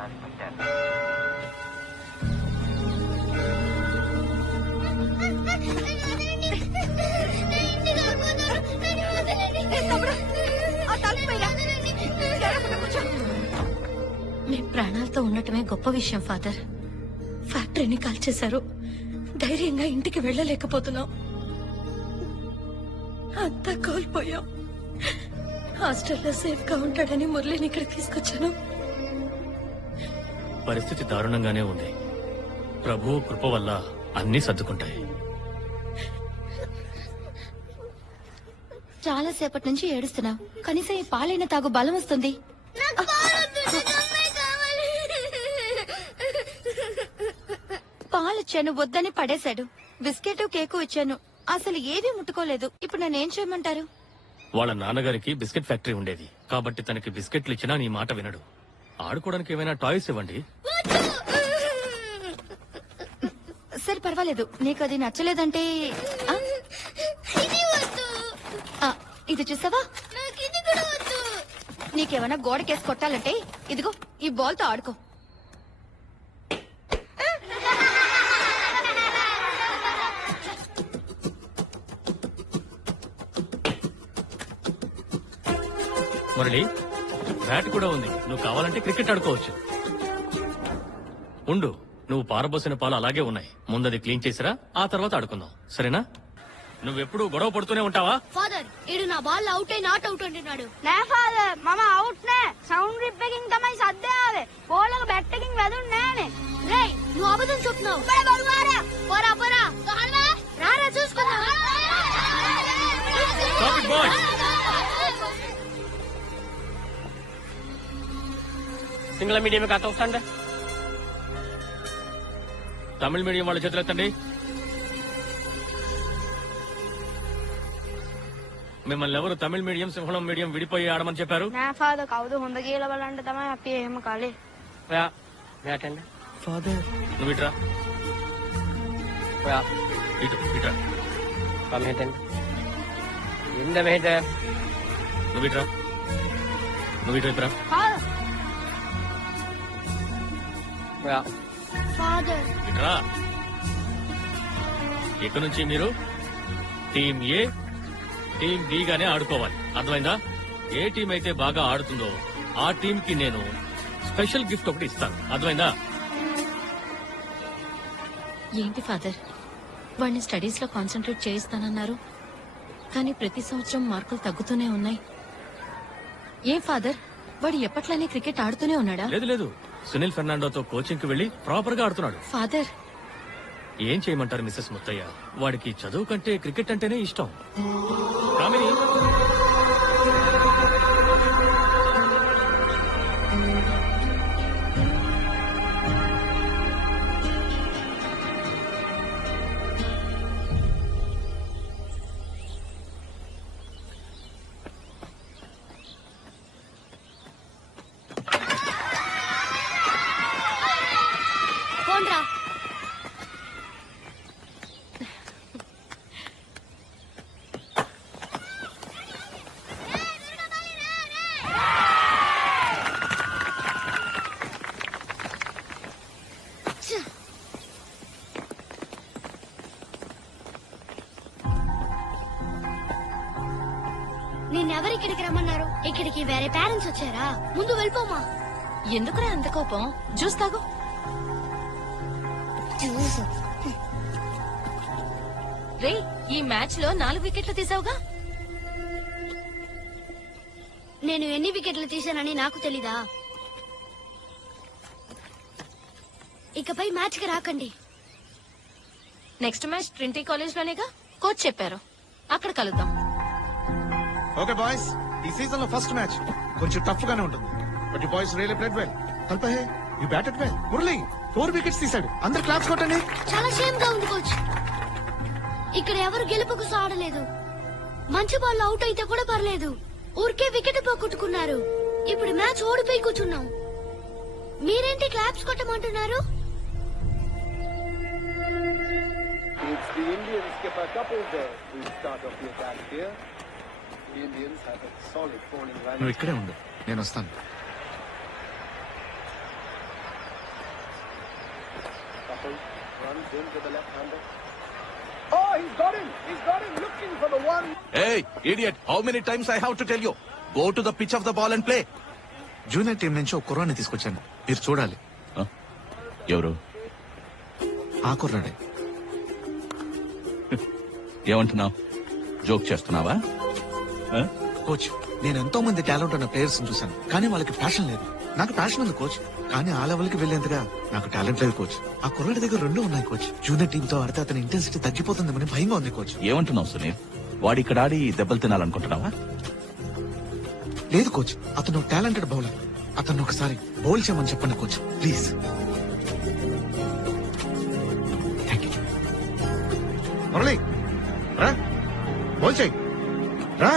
ఒకసారి పట్టారు. మేము ప్రాణాలతో ఉండటమే గొప్ప విషయం ఫాదర్. ఫ్యాక్టరీని కాల్చేశారు. ధైర్యంగా ఇంటికి వెళ్ళలేకపోతున్నాం. అంతా కోల్పోయాం. హాస్టల్లో సేఫ్ గా ఉంటాడని మురళిని ఇక్కడ తీసుకొచ్చాను. పరిస్థితి దారుణంగానే ఉంది. ప్రభు కృప వల్ల అన్నీ సర్దుకుంటాయి. చాలా సేపటి నుంచి ఏడుస్తున్నావు. కనీసం ఈ పాలైన తాగు బలం వస్తుంది. పాలిచ్చాను, వద్దని పడేశాడు. బిస్కెట్ కేకు ఇచ్చాను, అసలు ఏది ముట్టుకోలేదు. ఇప్పుడు నన్ను ఏం చేయమంటారు? వాళ్ళ నాన్నగారికి బిస్కెట్ ఫ్యాక్టరీ ఉండేది కాబట్టి తనకి బిస్కెట్లు ఇచ్చినా నీ మాట వినడు. ఆడుకోవడానికి ఏమైనా టాయ్స్ ఇవ్వండి. సరే పర్వాలేదు, నీకు అది నచ్చలేదంటే ఇది చూసావా? నీకేమైనా గోడకేసి కొట్టాలంటే ఇదిగో ఈ బాల్ తో ఆడుకో. మురళి, బ్యాట్ కూడా ఉంది. నువ్వు కావాలంటే క్రికెట్ ఆడుకోవచ్చు. ఉండు, నువ్వు పారబోసిన పాలు అలాగే ఉన్నాయి. ముందది క్లీన్ చేసిరా, ఆ తర్వాత ఆడుకుందాం. సరేనా? నువ్వెప్పుడు గొడవ పడుతూనే ఉంటావా? ఫాదర్, ఇడు నా బాల్ అవుట్ అయి నాట్ అవుట్ అంటున్నాడు. నే ఫాదర్, మమ అవుట్ నే. సౌండ్ రిపెకింగ్ తమై సద్దే ఆవే. బోలకు బ్యాటింగ్ వెదున్ నేనే. రేయ్, నువ్వు అబద్ధం చెప్తున్నావు. పోరా పోరా, రారా చూసుకుందాం. Stop it, boys. Single medium కాస్త వస్తాండి. తమిళ మీడియం వాళ్ళ చేతులు ఎత్తండి. మిమ్మల్ని ఎవరు తమిళ మీడియం సింహళం మీడియం విడిపోయి ఆడమని చెప్పారు? నే ఫాదర్, కౌదు హుందగీల బలంటే తమై అప్పి ఏమ కాలే. ఫాదర్, నువ్వు ఇట్రా. ఇట్రా. నువ్వు ఇట్రా. ఇట్రా. ఫాదర్, ఇట్రా. ఇక్కడ నుంచి మీరు టీం ఏ, టీం బి గానే ఆడుకోవాలి. అర్థమైందా? ఏ టీం అయితే బాగా ఆడుతుందో ఆ టీం కి నేను స్పెషల్ గిఫ్ట్ ఒకటి ఇస్తాను. అర్థమైందా? ఏంటి ఫాదర్, వాడిని స్టడీస్ లో కాన్సన్ట్రేట్ చేయిస్తానన్నారు, కానీ ప్రతి సంవత్సరం మార్కులు తగ్గుతూనే ఉన్నాయి. ఏం ఫాదర్, వాడు ఎప్పట్లానే క్రికెట్ ఆడుతూనే ఉన్నాడా? లేదు, సునీల్ ఫెర్నాండోతో కోచింగ్ కి వెళ్లి ప్రాపర్ గా ఆడుతున్నాడు. ఫాదర్, ఏం చేయమంటారు మిస్సెస్ ముత్తయ్య? వాడికి చదువు కంటే క్రికెట్ అంటేనే ఇష్టం. కామిని, పోండ్రా. నిన్నెవరు ఇక్కడికి రమ్మన్నారు? ఇక్కడికి వేరే పేరెంట్స్ వచ్చారా? ముందు వెళ్ళిపోమా. ఎందుకురా అంత కోపం? జ్యూస్ తాగు. రే, ఈ మ్యాచ్ లో 4 వికెట్లు తీసావుగా. నేను ఎన్ని వికెట్లు తీశానని నాకు తెలీదా? ఇకపై మ్యాచ్ కి రాకండి. నెక్స్ట్ మ్యాచ్ ట్రింటీ కాలేజ్ లోనేగా కోచ్ చెప్పారు. అక్కడ కలుద్దాం. ఓకే బాయ్స్, ఈ సీజన్ లో ఫస్ట్ మ్యాచ్ కొంచెం టఫ్ గానే ఉంటుంది. But you boys really played well. కల్పే, you batted well. Murali 4 wickets తీశాడు. అందరు క్లాప్స్ కొట్టండి. చాలా షేమ్ గా ఉంది కోచ్. ఇక్కడ ఎవరు గెలుపుకు ఆడలేదు. మంచి బాల్ అవుట్ అయితే కూడా పర్లేదు, ఊరికే వికెట్ పోగొట్టుకున్నారు. ఇప్పుడు మ్యాచ్ ఓడిపోయి కూర్చున్నాం. మీరేంటి claps కొట్టమంటున్నారు? It's the Indian skipper Kapildev who start off the attack here. The Indians have a solid bowling line. నువ్వు ఇక్కడే ఉండు, నేను వస్తాను. Couple runs in to the left-hander. Oh, he's got him! He's got him looking for the one. Hey, idiot! How many times I have to tell you? Go to the pitch of the ball and play. Junior team నుంచి ఒక కుర్రాన్ని తీసుకొచ్చాను, మీరు చూడాలి. ఎవరు? ఆ కుర్రాడే. ఏమంటున్నావు? Joke చేస్తున్నావా? కోచ్, నేను ఎంతో మంది టాలెంట్ ఉన్న ప్లేయర్స్ చూశాను, కానీ వాళ్ళకి ప్యాషన్ లేదు. నాకు ప్యాషన్ ఉంది కోచ్, కానీ ఆ లెవెల్ కి వెళ్లేంతగా నాకు టాలెంట్ లేదు కోచ్. ఆ కుర్రాడి దగ్గర రెండు ఉన్నాయి కోచ్. జూనియర్ టీమ్ తో ఆడితే అతని ఇంటెన్సిటీ తగ్గిపోతుందేమని భయంగా ఉంది కోచ్. ఏమంటున్నావు సునీల్? వాడు ఇక్కడ ఆడి దెబ్బలు తినాలనుకుంటున్నావా? లేదు కోచ్, అతను టాలెంటెడ్ బౌలర్. అతను ఒకసారి బౌల్ చేయమని చెప్పండి coach, please. Thank you. Murali రా, బౌల్ చేయి రా.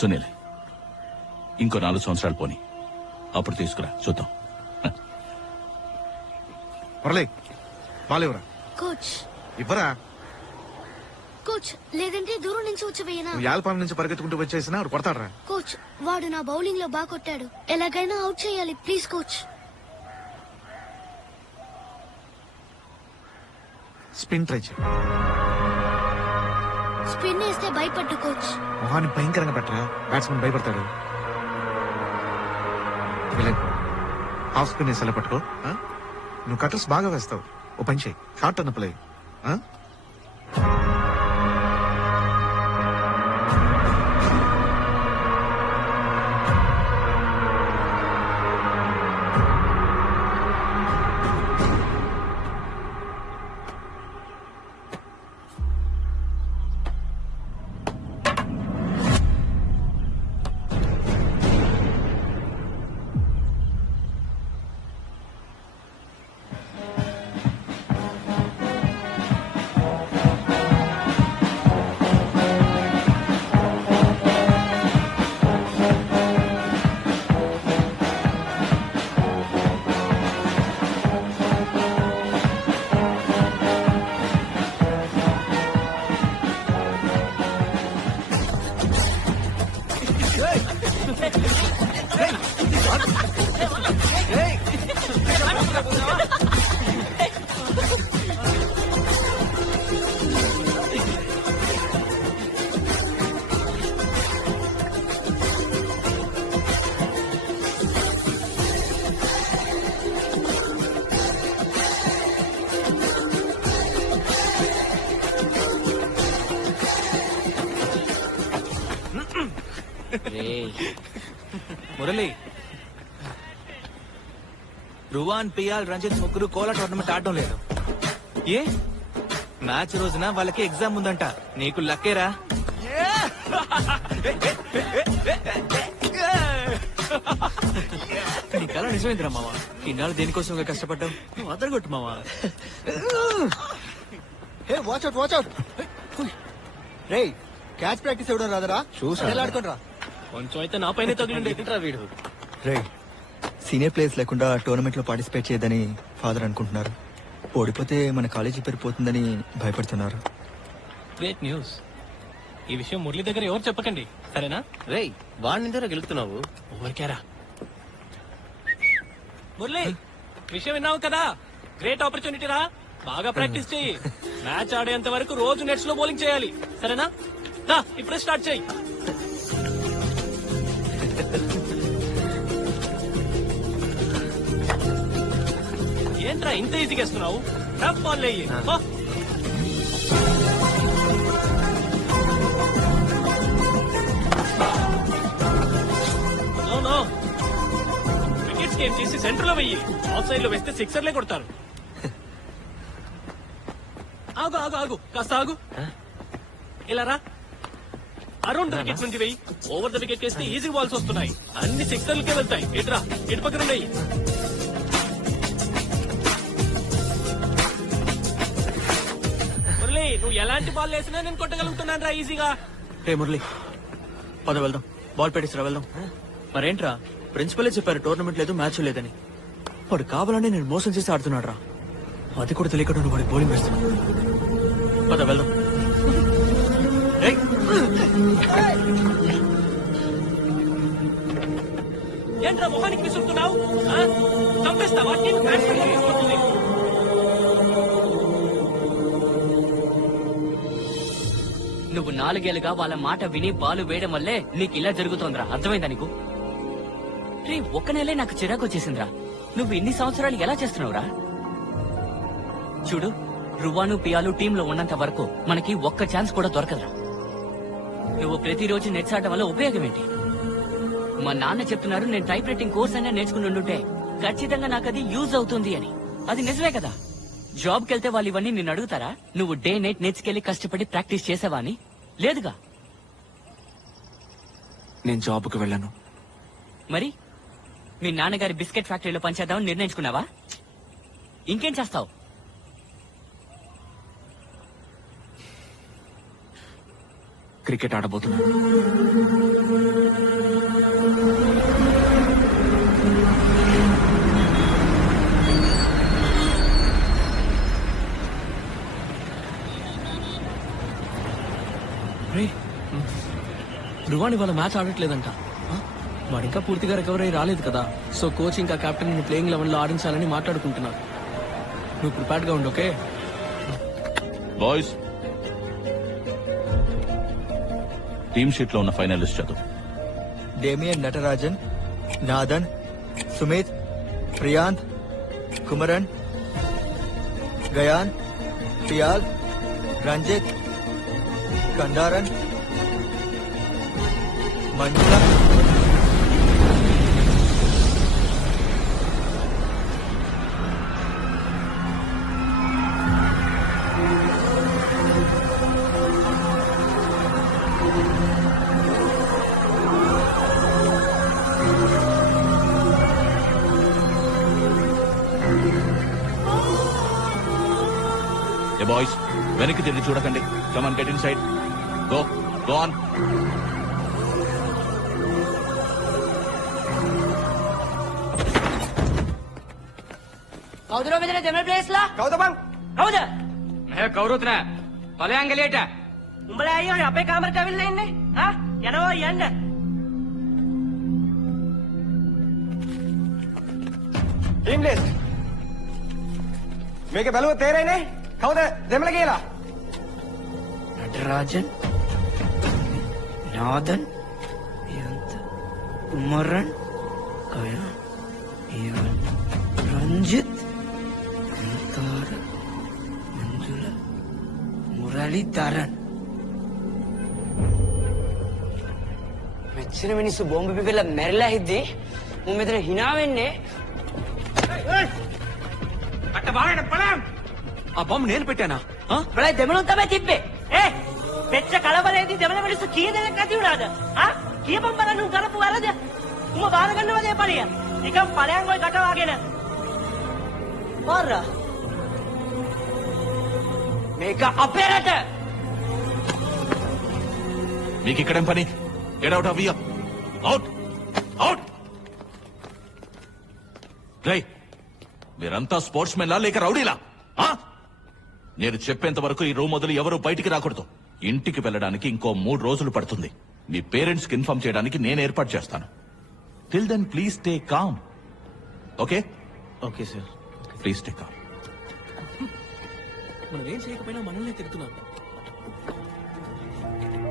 సునీల్, ఇంకో 4 సంవత్సరాలు పోని, అప్పుడు తీసుకురా చూద్దాం. మురళి బాల్ ఇవ్వరా. కోచ్ ఇవ్వరా. కోచ్ లేదంటే దూరం నుంచి వచ్చి వేయనా? నువ్వు యాల్పాన్ నుంచి పరిగెత్తుకుంటూ వచ్చేసినా వాడు కొడతాడరా. కోచ్ వాడు నా బౌలింగ్ లో బాగా కొట్టాడు, ఎలాగైనా అవుట్ చేయాలి ప్లీజ్ కోచ్. స్పిన్ ట్రై చేయి. స్పిన్ వేస్తే భయపడ్డు కోచ్. మొహాన్ని భయంకరంగా పెట్టరా, బ్యాట్స్మెన్ భయపడతాడు. హాఫ్ స్పిన్ వేసేలా పట్టుకో. ఆ? నువ్వు కటర్స్ బాగా వేస్తావు, ఓ పని చేయి, షార్ట్ అన్న ప్లే. మురళి, రువాన్, పియాల్, రంజిత్ ముగ్గురు కోలా టోర్నమెంట్ ఆడడం లేదు. ఏ మ్యాచ్ రోజున వాళ్ళకి ఎగ్జామ్ ఉందంట. నీకు లక్కేరా. నీ కళ నిజమైందిరా మావా. ఇన్నాళ్ళు దేనికోసం కష్టపడ్డావు. నువ్వు అదరగొట్టు మావా. Watch out, watch out. రే క్యాచ్ ప్రాక్టీస్ ఇవ్వడం రాదరా? ఆడుకోండి రా. కొంచెం అయితే నా పైన తగిలిండేది వీడు. రే సీనియర్ ప్లేయర్స్ లేకుండా టోర్నమెంట్ లో పార్టిసిపేట్ చేయదని ఫాదర్ అనుకుంటున్నారు. ఓడిపోతే మన కాలేజీ పేరు పోతుందని భయపడుతున్నారు. Great news. ఈ విషయం మురళి దగ్గర ఎవరు చెప్పకండి, సరేనా? రేయ్ వాడిని దగ్గర గెలుస్తున్నావు. ఊరికేరా. మురళి, విషయం విన్నావు కదా, గ్రేట్ ఆపర్చునిటీ రా. బాగా ప్రాక్టీస్ చెయ్యి. మ్యాచ్ ఆడేంత వరకు రోజు నెట్స్ లో బౌలింగ్ చేయాలి, సరేనా? ఇప్పుడే స్టార్ట్ చేయి. ఏంట్రా ఇంత ఈజీగా వేస్తున్నావు? టఫ్ బాల్ లేయి. వికెట్స్ గేమ్ చేసి సెంటర్ లో వెయ్యి. ఆఫ్ సైడ్ లో వేస్తే సిక్సర్లే కొడతారు. ఆగు ఆగు ఆగు, కాస్త ఆగు. ఇలా రా. అరౌండ్ ద వికెట్ నుంచి వెయ్యి. ఓవర్ ద వికెట్ వేస్తే ఈజీ బాల్స్ వస్తున్నాయి. అన్ని సిక్సర్లకే వెళ్తాయి. ఇట్రా, ఇటు పక్కన వెయ్యి. మురళి, నువ్వు ఎలాంటి బాల్ వేసినా నేను కొట్టగలుగుతున్నాను రా ఈజీగా. రే మురళి పద వెళ్దాం, బాల్ పెట్టిస్తారా వెళ్దాం. మరేంట్రా ప్రిన్సిపలే చెప్పారు టోర్నమెంట్ లేదు మ్యాచ్ లేదని. వాడు కావాలని నేను మోసం చేసి ఆడుతున్నాడు రా. అది కూడా తెలియకుండా నువ్వు వాడికి బౌలింగ్ వేస్తున్నావు. పద వెళ్దాం. రేయ్. ఏంట్రా మొహానికి విసురుతున్నావు? చంపేస్తావా? నేను బ్యాట్స్మెన్ తీసుకొస్తుంది. నువ్వు 4 ఏళ్లుగా వాళ్ళ మాట విని బాలు వేయడం వల్లే నీకు ఇలా జరుగుతోందిరా. అర్థమైందా నీకు? రే ఒక్క నెలే నాకు చిరాకు వచ్చేసిందిరా. నువ్వు ఇన్ని సంవత్సరాలు ఎలా చేస్తున్నావురా? చూడు, రువాను పియాలు టీంలో ఉన్నంత వరకు మనకి ఒక్క ఛాన్స్ కూడా దొరకదురా. నువ్వు ప్రతిరోజు నెట్స్ ఆడటం వల్ల ఉపయోగం ఏంటి? మా నాన్న చెప్తున్నారు నేను టైప్ రైటింగ్ కోర్స్ అయినా నేర్చుకుని ఉండుంటే ఖచ్చితంగా నాకు అది యూజ్ అవుతుంది అని. అది నిజమే కదా? జాబ్కి వెళ్తే వాళ్ళు ఇవన్నీ నిన్ను అడుగుతారా? నువ్వు డే నైట్ నెట్స్కెళ్ళి కష్టపడి ప్రాక్టీస్ చేసావా అని? లేదుగా. నేను జాబ్కి వెళ్ళాను. మరి మీ నాన్నగారి బిస్కెట్ ఫ్యాక్టరీలో పనిచేద్దామని నిర్ణయించుకున్నావా? ఇంకేం చేస్తావు? క్రికెట్ ఆడబోతున్నాను. రువాణి వాళ్ళ మ్యాచ్ ఆడట్లేదంట. వాడు ఇంకా పూర్తిగా రికవర్ అయ్యి రాలేదు కదా. సో కోచ్ ఇంకా కెప్టెన్ ని ప్లేయింగ్ 11 లో ఆడించాలని మాట్లాడుకుంటున్నారు. నువ్వు ప్రిపేర్డ్ గా ఉండు. ఓకే బాయ్స్, టీమ్ షీట్ లో ఉన్న ఫైనల్ లిస్ట్ చదువు. డేమియన్ నటరాజన్, నాదన్, సుమిత్, ప్రియాంత్, కుమరన్, గయాన్, పియాల్, రంజిత్, కందారన్, మంజుల, ఏ బాయ్స్, వెనక్కి తిరిగి చూడకండి. Come on, get in side. Go go on. Kau dulu macam mana place lah? Kau tu bang? Kau je? मैं कौरत ना भले अंगलेटा Umbala ayo apa kamar kawin lain ni? Hah? Yana wa yana? Team list මේක බැලුවොත් තේරෙන්නේ කවුද දෙමළ කියලා? Natarajan, Nathan, Priyant, Kumaran, Kaya, Iyan, Ranjit, Kantara, Manjula, Murali Dharan. මෙච්චර මිනිස්සු බෝම්බ පිපිලා මැරිලා හිද්දි මම මෙතන hina වෙන්නේ. అట్ట బాగడ పడం. ఆ బాంబు నేను పెట్టానా? බලයි දෙමළුන් තමයි තිබ්බේ. මෙච්ච කලබලෙදී දෙමළ මිනිස්සු කී දෙනෙක් නැති වුණාද? කියපම් බලන්න උන් කරපු වරද? උඹ බාර ගන්නවද ඒ පරිය? නිකන් ඵලයන් ඔය කට වගෙන. මාරා. මේක අපේ රට. మీకు ఇక్కడేం పని? Get out of here. Out out. రై, మీరంతా స్పోర్ట్స్ మెన్ లా లేక రౌడీలా? నేను చెప్పేంత వరకు ఈ రూమ్ వదిలి ఎవరు బయటికి రాకూడదు. ఇంటికి వెళ్ళడానికి ఇంకో 3 రోజులు పడుతుంది. మీ పేరెంట్స్ కి ఇన్ఫార్మ్ చేయడానికి నేను ఏర్పాటు చేస్తాను. Till then please stay calm. Okay? Okay sir. Please stay calm. మనం ఏం చేయకపోయినా మనల్ని తిరుగుతున్నాం.